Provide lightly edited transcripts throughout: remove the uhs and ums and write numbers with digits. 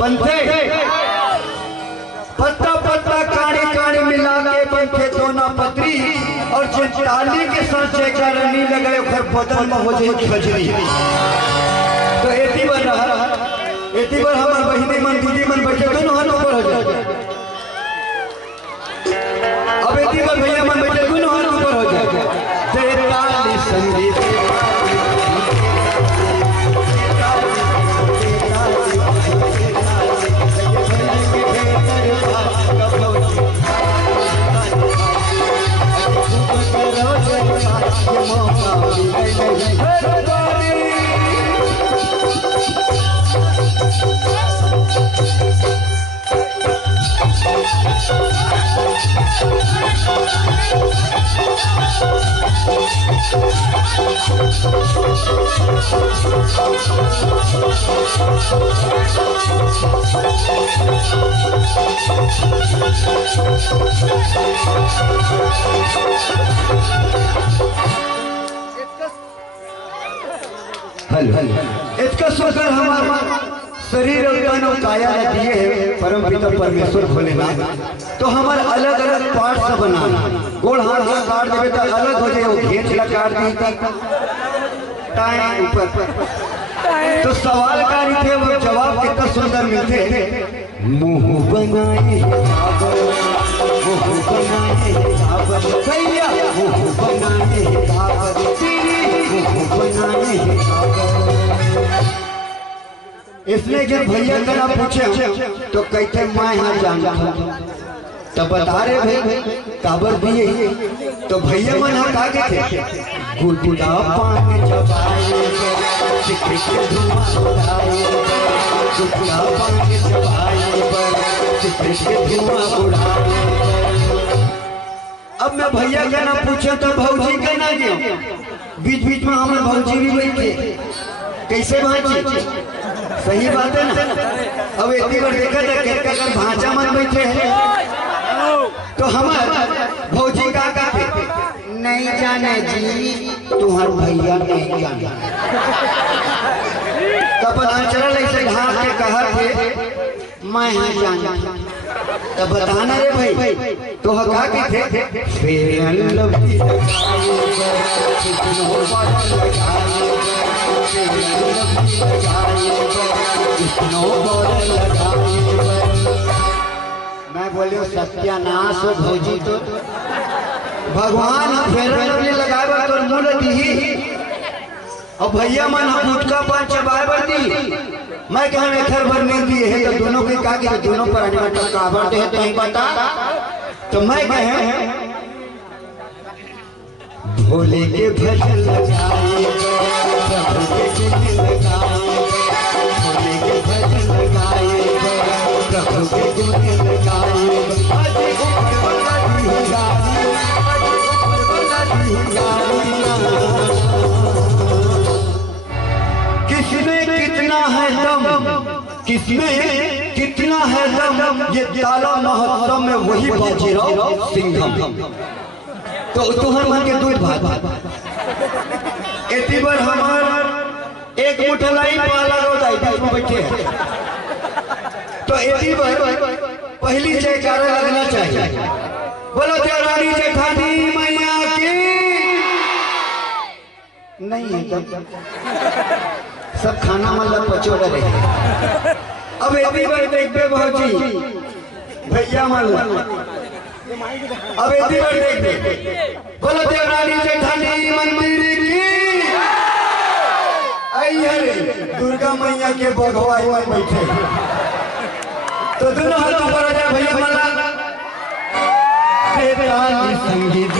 बनते पत्ता पत्ता काड़ी काड़ी मिला के बनते दोना पत्री और जो डाली के साथ जयकार नहीं लगे फिर बदल में हो जाए खजरी। तो एती बार रहा एती बार हमारे बहिनी मन दीदी मन बैठे दोनों हाथ ऊपर हो जाए। अब एती बार भैया मन बैठे दोनों हाथ ऊपर हो जाए। तेरा संगीत इसका सोचकर हमारा शरीर और काया दिए परम पिता परमेश्वर भोलेनाथ। तो हमारे अलग अलग पार्ट से बना गोड़ हाथ से काट देवे तो अलग हो जाए। वो घेच ला काट दी टाइम ऊपर। तो सवाल का नहीं थे वो जवाब कितना सुंदर मिलते। मुंह बनाए मुंह बनाए भैया मुंह बनाए मुंह बनाए। इसलिए जब भैया का ना पूछे तो कहते मैं यहाँ जानता तब बता रहे भाई काबर दिए। तो भैया मन हम कहा थे गुटुला पानी चबाए गुटुला पानी चबाए धुआं उड़ाए। अब मैं भैया का ना पूछे तो भौजी का ना गयो। बीच बीच में हमें भौजी भी बैठे कैसे भांजी। सही बात है ना। अब एक बार देखा था क्या कर भांजा मन बैठे हैं तो हमारे भौजी का नहीं जाने जी तुम्हार भैया नहीं जाने। तब चल ऐसे ढाक के कहा थे मैं यहाँ जाना। तब बताना रे भाई तो हका के थे मैं बोलियो सत्यानाश हो भौजी। तो भगवान फेर लगाए तो मूल दी और भैया मन गुटका पान चबाए बर दी। मैं कहा खैर भर नहीं दिए है तो दोनों के कहा कि दोनों पर काबर दे तो ही बता। तो मैं कहे भोले के भजन लगाए प्रभु के गुण लगाए भोले के भजन लगाए प्रभु के गुण लगाए। किसमें कितना है दम किसमें कितना है दम ये ताला महोत्सव में वही बाजीराव सिंघम। तो तुहर मन के दूध भात एती बार हमार एक मुठलाई पाला रोदाई बीच में बैठे हैं। तो एती बार पहली जयकारा लगना चाहिए। बोलो देवरानी जेठानी मैया की नहीं है तब सब खाना मतलब पचोड़ा रहे। अब एती बार देखते भौजी भैया मतलब अब एती बार देखते बोलो देवरानी जेठानी मंदिर की दुर्गा मैया के बघवाई में बैठे। तो दोनों हाथ ऊपर आ जाए भैया मला संगीत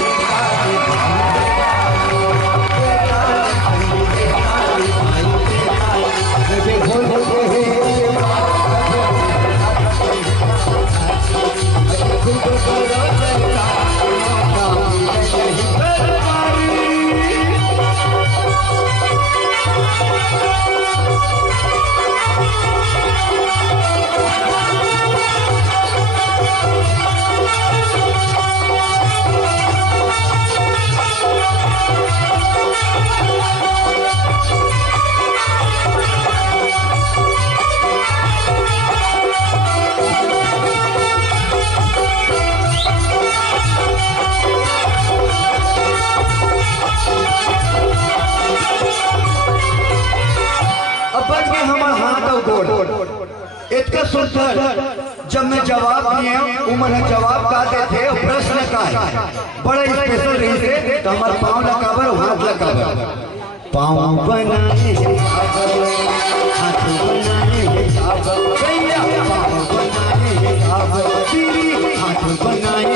इतना सुंदर जब मैं जवाब दिए उम्र जवाब का देते प्रश्न का है बड़ा स्पेशल रही थे तो हमारे पाँव लकाबर हाथ लकाबर पाँव बनाए हाथ बनाए हाथ बनाए।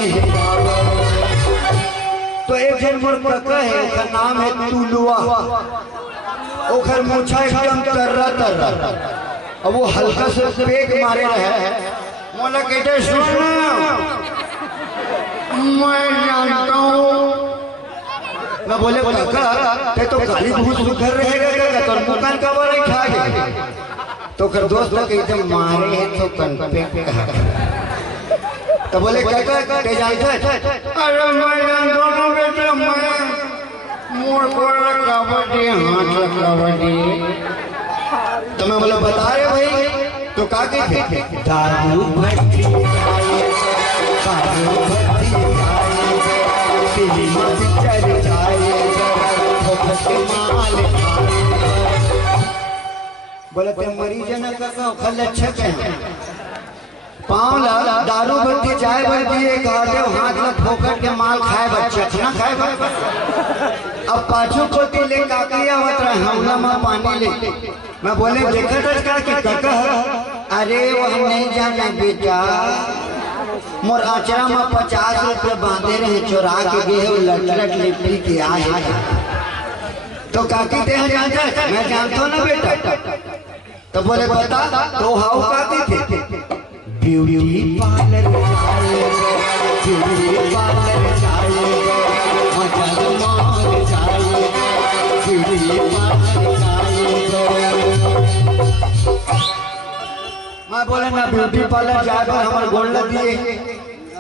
तो एक जन मोर काका है उसका नाम है तुलुआ ओखर मूछा एकदम तर्रा तर्रा अब वो हल्का से पेट मारे रहे मोला कहते सुन मैं जानता हूँ मैं बोले काका ते तो काली भूत सुधर रहेगा काका तो मुकान का बारे खा गए तो कर दोस्त कहते मारे हैं तो कन पे तो बोले काका ते जानता है अरे मैं जानता हूँ बेटा मैं मोर को कबड्डी हाथ कबड्डी तो मैं बोला बता रहे भाई तो का थे दारू भट्टी बोला ते मरीज न का खल अच्छा है पाँव ला दारू भट्टी चाय भट्टी एक हाथे हाथ में ठोकर के माल खाए बच्चे ना खाए अब पाछू कोटी ले काकी आवत रहे हमला में पानी ले मैं बोले देखा टचका कि काका अरे वो हम नहीं जाना बेटा मोर आचरा में 50 रुपये बांधे रहे चोरा के गए लटलट लिपटी के आए तो काकी ते जानता मैं जानता हूँ ना बेटा तो बोले बता तो हाउ काकी थे ब्यूटी पार्लर मैं बोले ना ब्यूटी पार्लर जाए पर हमारे गोल लग दिए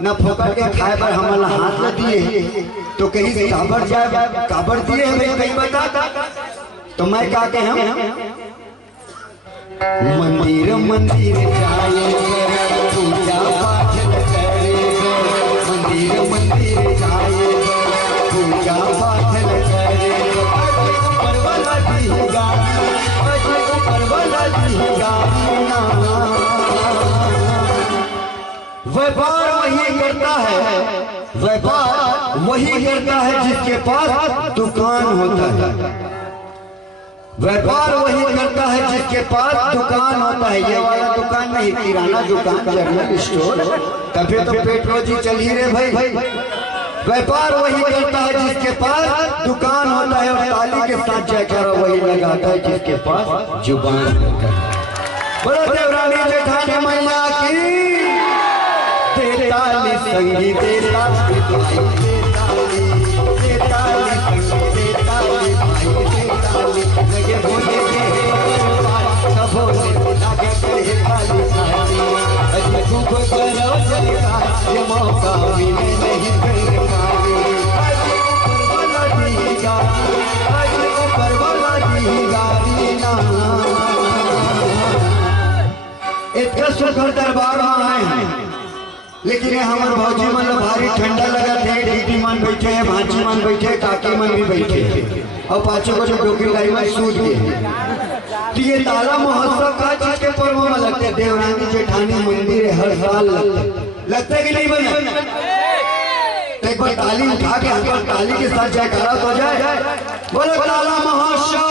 न फोकट के खाए पर हमारा हाथ लग दिए तो कहीं काबर जाए काबर दिए हमें कहीं बता तो मैं क्या कहे हम मंदिर मंदिर जाए पूजा पाठ करे मंदिर मंदिर जाए पूजा पाठ करे परवला दी व्यापार वही करता है व्यापार वही करता है जिसके पास दुकान होता है व्यापार वही करता है जिसके पास दुकान होता है ये वाला दुकान नहीं किराना दुकान जनरल स्टोर तभी तो पेट रोजी चल ही रहे भाई व्यापार वही करता है जिसके पास दुकान होता है और ताली के साथ जयकारा वही लगाता है जिसके पास जुबान होता है। बोलो देवरानी जेठानी मैया की तेताली संगी तेताली लगे भोले मौका मिले नहीं इतना सुखर दरबार में आए हैं लेकिन हमारे भौजी मन भारी ठंडा लगा थे दीदी मन बैठे हैं भांजी मन बैठे काकी मन भी बैठे और पाँचों को जो डोकी लाई में सूझ गए तो ये ताला महोत्सव का चीज के पर्व में लगते देवरानी जेठानी मंदिर हर साल लगता है कि नहीं बना तो एक बार ताली उठा के ताली के साथ जयकारा हो जाए बोलो ताला महोत्सव